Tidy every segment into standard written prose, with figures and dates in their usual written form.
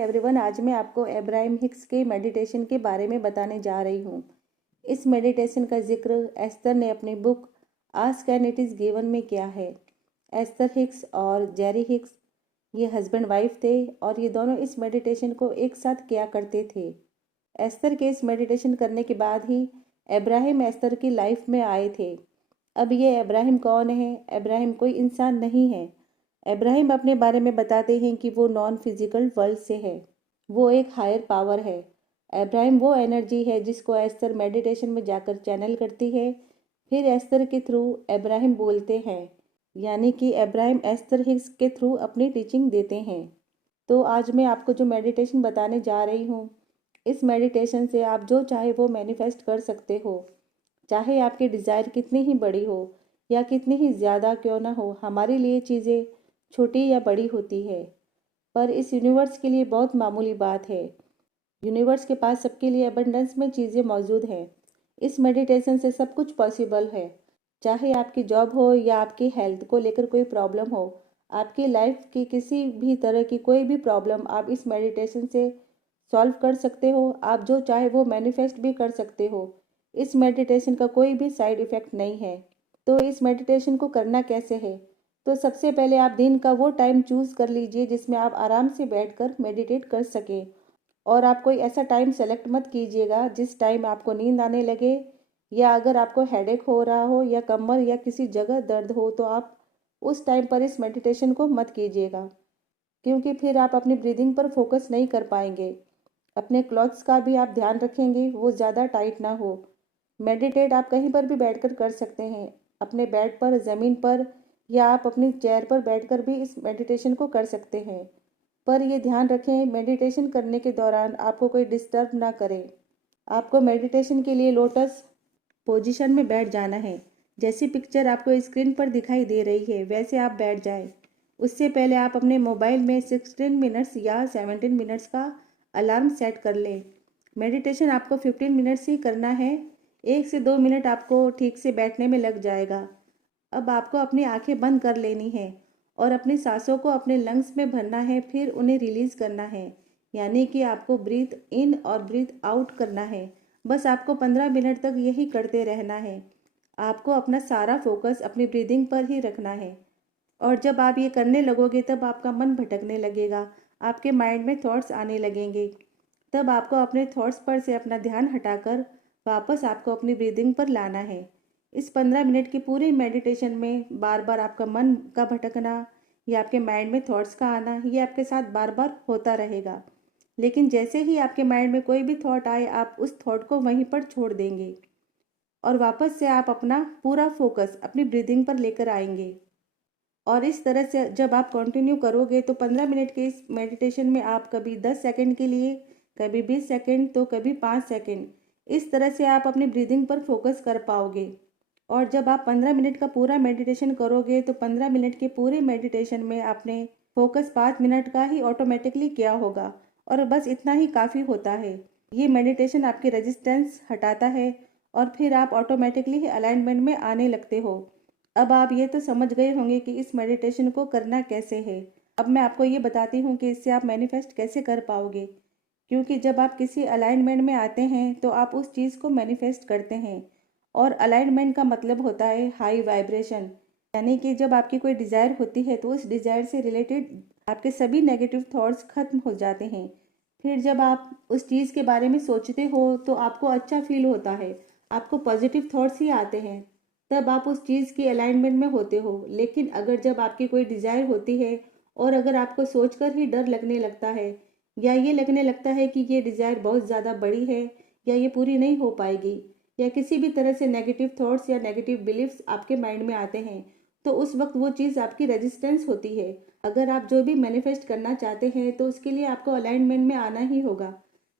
Everyone, आज मैं आपको अब्राहम हिक्स के मेडिटेशन के बारे में बताने जा रही हूँ। इस मेडिटेशन का जिक्र एस्थर ने अपनी book ask and it is given में किया है। एस्थर हिक्स और जेरी हिक्स ये हस्बैंड वाइफ थे और ये दोनों इस मेडिटेशन को एक साथ किया करते थे। एस्थर के इस मेडिटेशन करने के बाद ही अब्राहम एस्थर की लाइफ में आए थे। अब ये अब्राहम कौन है? अब्राहम कोई इंसान नहीं है। अब्राहम अपने बारे में बताते हैं कि वो नॉन फिजिकल वर्ल्ड से है, वो एक हायर पावर है। अब्राहम वो एनर्जी है जिसको एस्थर मेडिटेशन में जाकर चैनल करती है, फिर एस्थर के थ्रू अब्राहम बोलते हैं, यानी कि अब्राहम एस्थर हिक्स के थ्रू अपनी टीचिंग देते हैं। तो आज मैं आपको जो मेडिटेशन बताने जा रही हूँ, इस मेडिटेशन से आप जो चाहे वो मैनिफेस्ट कर सकते हो। चाहे आपकी डिज़ायर कितनी ही बड़ी हो या कितनी ही ज़्यादा क्यों ना हो, हमारे लिए चीज़ें छोटी या बड़ी होती है, पर इस यूनिवर्स के लिए बहुत मामूली बात है। यूनिवर्स के पास सबके लिए अबंडेंस में चीज़ें मौजूद हैं। इस मेडिटेशन से सब कुछ पॉसिबल है। चाहे आपकी जॉब हो या आपकी हेल्थ को लेकर कोई प्रॉब्लम हो, आपकी लाइफ की किसी भी तरह की कोई भी प्रॉब्लम आप इस मेडिटेशन से सॉल्व कर सकते हो। आप जो चाहे वो मैनिफेस्ट भी कर सकते हो। इस मेडिटेशन का कोई भी साइड इफ़ेक्ट नहीं है। तो इस मेडिटेशन को करना कैसे है? तो सबसे पहले आप दिन का वो टाइम चूज़ कर लीजिए जिसमें आप आराम से बैठकर मेडिटेट कर सकें। और आप कोई ऐसा टाइम सेलेक्ट मत कीजिएगा जिस टाइम आपको नींद आने लगे, या अगर आपको हेडेक हो रहा हो या कमर या किसी जगह दर्द हो तो आप उस टाइम पर इस मेडिटेशन को मत कीजिएगा, क्योंकि फिर आप अपनी ब्रीदिंग पर फोकस नहीं कर पाएंगे। अपने क्लॉथ्स का भी आप ध्यान रखेंगे, वो ज़्यादा टाइट ना हो। मेडिटेट आप कहीं पर भी बैठकर कर सकते हैं, अपने बेड पर, ज़मीन पर, या आप अपनी चेयर पर बैठकर भी इस मेडिटेशन को कर सकते हैं। पर ये ध्यान रखें, मेडिटेशन करने के दौरान आपको कोई डिस्टर्ब ना करे। आपको मेडिटेशन के लिए लोटस पोजीशन में बैठ जाना है। जैसी पिक्चर आपको स्क्रीन पर दिखाई दे रही है वैसे आप बैठ जाएं। उससे पहले आप अपने मोबाइल में 16 मिनट्स या 17 मिनट्स का अलार्म सेट कर लें। मेडिटेशन आपको 15 मिनट्स ही करना है। 1 से 2 मिनट आपको ठीक से बैठने में लग जाएगा। अब आपको अपनी आंखें बंद कर लेनी है और अपनी सांसों को अपने लंग्स में भरना है, फिर उन्हें रिलीज़ करना है, यानी कि आपको ब्रीथ इन और ब्रीथ आउट करना है। बस आपको 15 मिनट तक यही करते रहना है। आपको अपना सारा फोकस अपनी ब्रीदिंग पर ही रखना है। और जब आप ये करने लगोगे तब आपका मन भटकने लगेगा, आपके माइंड में थॉट्स आने लगेंगे। तब आपको अपने थॉट्स पर से अपना ध्यान हटाकर वापस आपको अपनी ब्रीदिंग पर लाना है। इस 15 मिनट की पूरी मेडिटेशन में बार बार आपका मन का भटकना या आपके माइंड में थॉट्स का आना, ये आपके साथ बार बार होता रहेगा। लेकिन जैसे ही आपके माइंड में कोई भी थॉट आए, आप उस थॉट को वहीं पर छोड़ देंगे और वापस से आप अपना पूरा फोकस अपनी ब्रीदिंग पर लेकर आएंगे। और इस तरह से जब आप कंटिन्यू करोगे तो 15 मिनट के इस मेडिटेशन में आप कभी 10 सेकंड के लिए, कभी 20 सेकंड, तो कभी 5 सेकंड, इस तरह से आप अपनी ब्रीदिंग पर फोकस कर पाओगे। और जब आप 15 मिनट का पूरा मेडिटेशन करोगे तो 15 मिनट के पूरे मेडिटेशन में आपने फोकस 5 मिनट का ही ऑटोमेटिकली किया होगा, और बस इतना ही काफ़ी होता है। ये मेडिटेशन आपकी रेजिस्टेंस हटाता है और फिर आप ऑटोमेटिकली ही अलाइनमेंट में आने लगते हो। अब आप ये तो समझ गए होंगे कि इस मेडिटेशन को करना कैसे है। अब मैं आपको ये बताती हूँ कि इससे आप मैनिफेस्ट कैसे कर पाओगे, क्योंकि जब आप किसी अलाइनमेंट में आते हैं तो आप उस चीज़ को मैनिफेस्ट करते हैं। और अलाइनमेंट का मतलब होता है हाई वाइब्रेशन, यानी कि जब आपकी कोई डिज़ायर होती है तो उस डिज़ायर से रिलेटेड आपके सभी नेगेटिव थॉट्स खत्म हो जाते हैं। फिर जब आप उस चीज़ के बारे में सोचते हो तो आपको अच्छा फील होता है, आपको पॉजिटिव थॉट्स ही आते हैं, तब आप उस चीज़ की अलाइनमेंट में होते हो। लेकिन अगर जब आपकी कोई डिज़ायर होती है और अगर आपको सोचकर ही डर लगने लगता है, या ये लगने लगता है कि ये डिज़ायर बहुत ज़्यादा बड़ी है या ये पूरी नहीं हो पाएगी, या किसी भी तरह से नेगेटिव थॉट्स या नेगेटिव बिलीफ्स आपके माइंड में आते हैं, तो उस वक्त वो चीज़ आपकी रेजिस्टेंस होती है। अगर आप जो भी मैनिफेस्ट करना चाहते हैं तो उसके लिए आपको अलाइनमेंट में आना ही होगा,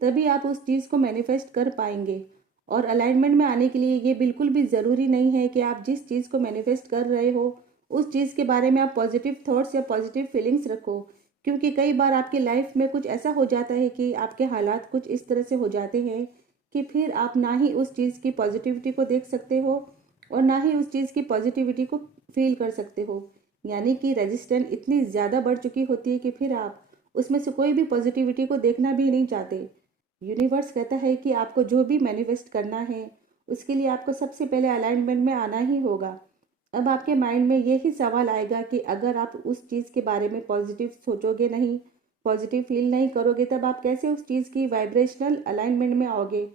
तभी आप उस चीज़ को मैनिफेस्ट कर पाएंगे। और अलाइनमेंट में आने के लिए ये बिल्कुल भी ज़रूरी नहीं है कि आप जिस चीज़ को मैनिफेस्ट कर रहे हो उस चीज़ के बारे में आप पॉजिटिव थॉट्स या पॉजिटिव फीलिंग्स रखो, क्योंकि कई बार आपकी लाइफ में कुछ ऐसा हो जाता है कि आपके हालात कुछ इस तरह से हो जाते हैं कि फिर आप ना ही उस चीज़ की पॉजिटिविटी को देख सकते हो और ना ही उस चीज़ की पॉजिटिविटी को फील कर सकते हो। यानी कि रेजिस्टेंस इतनी ज़्यादा बढ़ चुकी होती है कि फिर आप उसमें से कोई भी पॉजिटिविटी को देखना भी नहीं चाहते। यूनिवर्स कहता है कि आपको जो भी मैनिफेस्ट करना है उसके लिए आपको सबसे पहले अलाइनमेंट में आना ही होगा। अब आपके माइंड में यही सवाल आएगा कि अगर आप उस चीज़ के बारे में पॉजिटिव सोचोगे नहीं, पॉजिटिव फील नहीं करोगे, तब आप कैसे उस चीज़ की वाइब्रेशनल अलाइनमेंट में आओगे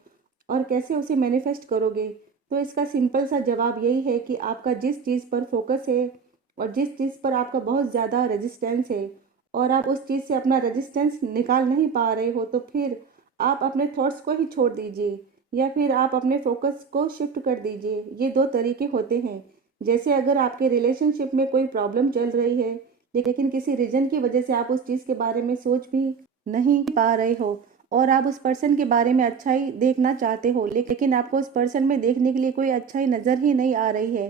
और कैसे उसे मैनिफेस्ट करोगे। तो इसका सिंपल सा जवाब यही है कि आपका जिस चीज़ पर फोकस है और जिस चीज़ पर आपका बहुत ज़्यादा रेजिस्टेंस है और आप उस चीज़ से अपना रेजिस्टेंस निकाल नहीं पा रहे हो, तो फिर आप अपने थॉट्स को ही छोड़ दीजिए या फिर आप अपने फोकस को शिफ्ट कर दीजिए। ये दो तरीके होते हैं। जैसे अगर आपके रिलेशनशिप में कोई प्रॉब्लम चल रही है लेकिन किसी रीजन की वजह से आप उस चीज़ के बारे में सोच भी नहीं पा रहे हो और आप उस पर्सन के बारे में अच्छाई देखना चाहते हो लेकिन आपको उस पर्सन में देखने के लिए कोई अच्छाई नज़र ही नहीं आ रही है,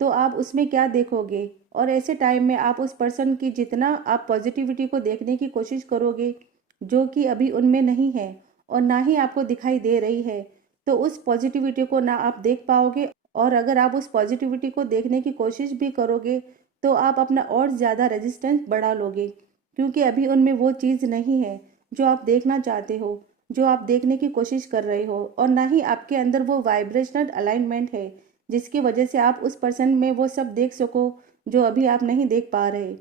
तो आप उसमें क्या देखोगे? और ऐसे टाइम में आप उस पर्सन की जितना आप पॉजिटिविटी को देखने की कोशिश करोगे जो कि अभी उनमें नहीं है और ना ही आपको दिखाई दे रही है, तो उस पॉजिटिविटी को ना आप देख पाओगे। और अगर आप उस पॉजिटिविटी को देखने की कोशिश भी करोगे तो आप अपना और ज़्यादा रेजिस्टेंस बढ़ा लोगे, क्योंकि अभी उनमें वो चीज़ नहीं है जो आप देखना चाहते हो, जो आप देखने की कोशिश कर रहे हो, और ना ही आपके अंदर वो वाइब्रेशनल अलाइनमेंट है जिसकी वजह से आप उस पर्सन में वो सब देख सको जो अभी आप नहीं देख पा रहे।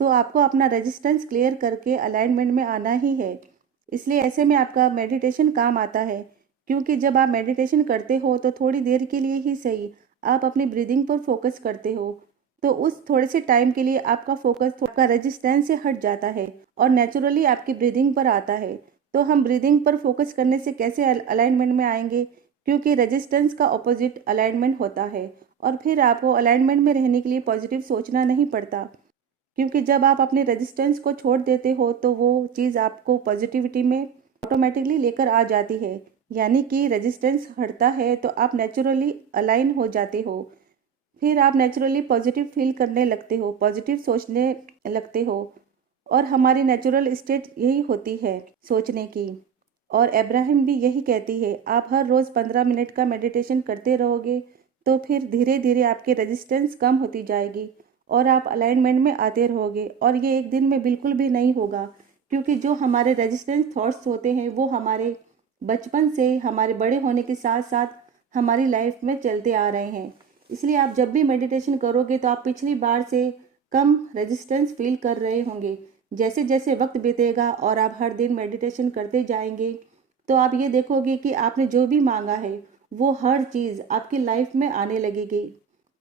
तो आपको अपना रेजिस्टेंस क्लियर करके अलाइनमेंट में आना ही है। इसलिए ऐसे में आपका मेडिटेशन काम आता है, क्योंकि जब आप मेडिटेशन करते हो तो थोड़ी देर के लिए ही सही आप अपनी ब्रीदिंग पर फोकस करते हो, तो उस थोड़े से टाइम के लिए आपका फोकस आपका रेजिस्टेंस से हट जाता है और नेचुरली आपकी ब्रीदिंग पर आता है। तो हम ब्रीदिंग पर फोकस करने से कैसे अलाइनमेंट में आएंगे, क्योंकि रेजिस्टेंस का ऑपोजिट अलाइनमेंट होता है और फिर आपको अलाइनमेंट में रहने के लिए पॉजिटिव सोचना नहीं पड़ता, क्योंकि जब आप अपने रेजिस्टेंस को छोड़ देते हो तो वो चीज़ आपको पॉजिटिविटी में ऑटोमेटिकली लेकर आ जाती है। यानी कि रेजिस्टेंस हटता है तो आप नेचुरली अलाइन हो जाते हो, फिर आप नेचुरली पॉजिटिव फील करने लगते हो, पॉजिटिव सोचने लगते हो। और हमारी नेचुरल स्टेट यही होती है सोचने की। और अब्राहम भी यही कहती है, आप हर रोज़ 15 मिनट का मेडिटेशन करते रहोगे तो फिर धीरे धीरे आपकी रेजिस्टेंस कम होती जाएगी और आप अलाइनमेंट में आते रहोगे। और ये एक दिन में बिल्कुल भी नहीं होगा, क्योंकि जो हमारे रेजिस्टेंस थॉट्स होते हैं वो हमारे बचपन से हमारे बड़े होने के साथ साथ हमारी लाइफ में चलते आ रहे हैं। इसलिए आप जब भी मेडिटेशन करोगे तो आप पिछली बार से कम रेजिस्टेंस फील कर रहे होंगे। जैसे जैसे वक्त बीतेगा और आप हर दिन मेडिटेशन करते जाएंगे तो आप ये देखोगे कि आपने जो भी मांगा है वो हर चीज़ आपकी लाइफ में आने लगेगी।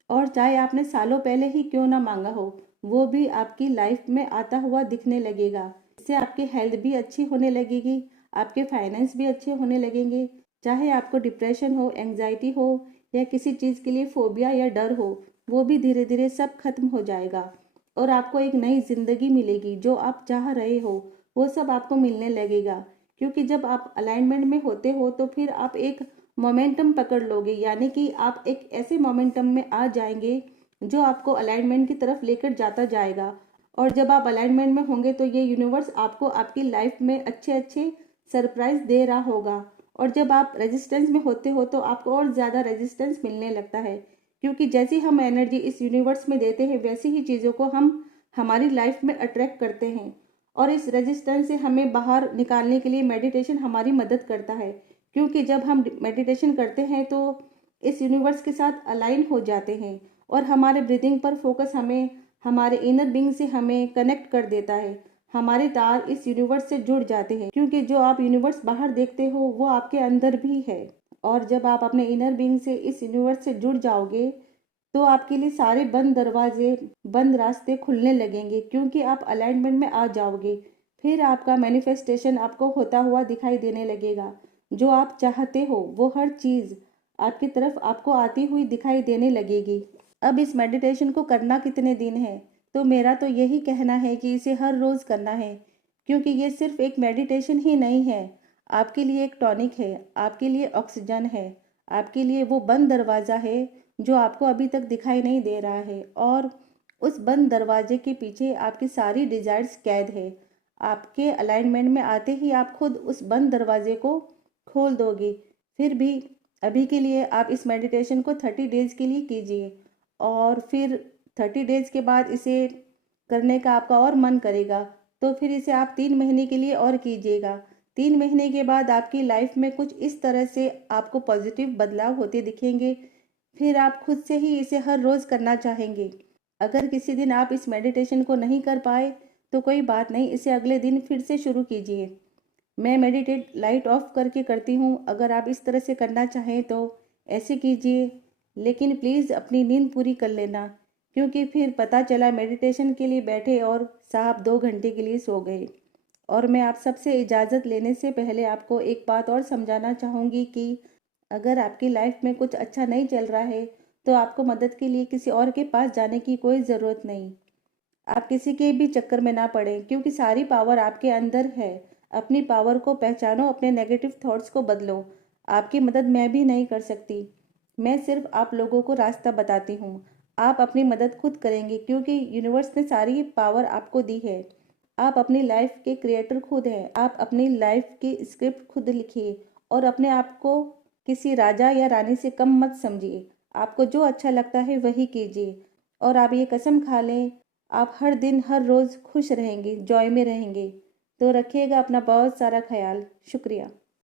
और चाहे आपने सालों पहले ही क्यों ना मांगा हो, वो भी आपकी लाइफ में आता हुआ दिखने लगेगा। इससे आपकी हेल्थ भी अच्छी होने लगेगी, आपके फाइनेंस भी अच्छे होने लगेंगे। चाहे आपको डिप्रेशन हो, एंग्जाइटी हो या किसी चीज़ के लिए फोबिया या डर हो, वो भी धीरे धीरे सब खत्म हो जाएगा और आपको एक नई ज़िंदगी मिलेगी। जो आप चाह रहे हो वो सब आपको मिलने लगेगा, क्योंकि जब आप अलाइनमेंट में होते हो तो फिर आप एक मोमेंटम पकड़ लोगे, यानी कि आप एक ऐसे मोमेंटम में आ जाएंगे जो आपको अलाइनमेंट की तरफ लेकर जाता जाएगा। और जब आप अलाइनमेंट में होंगे तो ये यूनिवर्स आपको आपकी लाइफ में अच्छे अच्छे सरप्राइज दे रहा होगा। और जब आप रेजिस्टेंस में होते हो तो आपको और ज़्यादा रेजिस्टेंस मिलने लगता है, क्योंकि जैसी हम एनर्जी इस यूनिवर्स में देते हैं वैसी ही चीज़ों को हम हमारी लाइफ में अट्रैक्ट करते हैं। और इस रेजिस्टेंस से हमें बाहर निकालने के लिए मेडिटेशन हमारी मदद करता है, क्योंकि जब हम मेडिटेशन करते हैं तो इस यूनिवर्स के साथ अलाइन हो जाते हैं और हमारे ब्रीदिंग पर फोकस हमें हमारे इनर बीइंग से हमें कनेक्ट कर देता है। हमारे तार इस यूनिवर्स से जुड़ जाते हैं, क्योंकि जो आप यूनिवर्स बाहर देखते हो वो आपके अंदर भी है। और जब आप अपने इनर बीइंग से इस यूनिवर्स से जुड़ जाओगे तो आपके लिए सारे बंद दरवाजे, बंद रास्ते खुलने लगेंगे, क्योंकि आप अलाइनमेंट में आ जाओगे। फिर आपका मैनिफेस्टेशन आपको होता हुआ दिखाई देने लगेगा। जो आप चाहते हो वो हर चीज़ आपकी तरफ आपको आती हुई दिखाई देने लगेगी। अब इस मेडिटेशन को करना कितने दिन है, तो मेरा तो यही कहना है कि इसे हर रोज़ करना है, क्योंकि ये सिर्फ एक मेडिटेशन ही नहीं है, आपके लिए एक टॉनिक है, आपके लिए ऑक्सीजन है, आपके लिए वो बंद दरवाज़ा है जो आपको अभी तक दिखाई नहीं दे रहा है। और उस बंद दरवाजे के पीछे आपकी सारी डिज़ायर्स कैद है। आपके अलाइनमेंट में आते ही आप खुद उस बंद दरवाजे को खोल दोगे। फिर भी अभी के लिए आप इस मेडिटेशन को 30 डेज़ के लिए कीजिए और फिर 30 डेज़ के बाद इसे करने का आपका और मन करेगा, तो फिर इसे आप 3 महीने के लिए और कीजिएगा। 3 महीने के बाद आपकी लाइफ में कुछ इस तरह से आपको पॉजिटिव बदलाव होते दिखेंगे, फिर आप खुद से ही इसे हर रोज़ करना चाहेंगे। अगर किसी दिन आप इस मेडिटेशन को नहीं कर पाए तो कोई बात नहीं, इसे अगले दिन फिर से शुरू कीजिए। मैं मेडिटेट लाइट ऑफ करके करती हूँ, अगर आप इस तरह से करना चाहें तो ऐसे कीजिए, लेकिन प्लीज़ अपनी नींद पूरी कर लेना, क्योंकि फिर पता चला मेडिटेशन के लिए बैठे और साहब 2 घंटे के लिए सो गए। और मैं आप सबसे इजाज़त लेने से पहले आपको एक बात और समझाना चाहूँगी कि अगर आपकी लाइफ में कुछ अच्छा नहीं चल रहा है तो आपको मदद के लिए किसी और के पास जाने की कोई ज़रूरत नहीं। आप किसी के भी चक्कर में ना पड़ें, क्योंकि सारी पावर आपके अंदर है। अपनी पावर को पहचानो, अपने नेगेटिव थॉट्स को बदलो। आपकी मदद मैं भी नहीं कर सकती, मैं सिर्फ आप लोगों को रास्ता बताती हूँ। आप अपनी मदद खुद करेंगे, क्योंकि यूनिवर्स ने सारी पावर आपको दी है। आप अपनी लाइफ के क्रिएटर खुद हैं। आप अपनी लाइफ की स्क्रिप्ट खुद लिखिए और अपने आप को किसी राजा या रानी से कम मत समझिए। आपको जो अच्छा लगता है वही कीजिए, और आप ये कसम खा लें, आप हर दिन हर रोज़ खुश रहेंगे, जॉय में रहेंगे। तो रखिएगा अपना बहुत सारा ख्याल। शुक्रिया।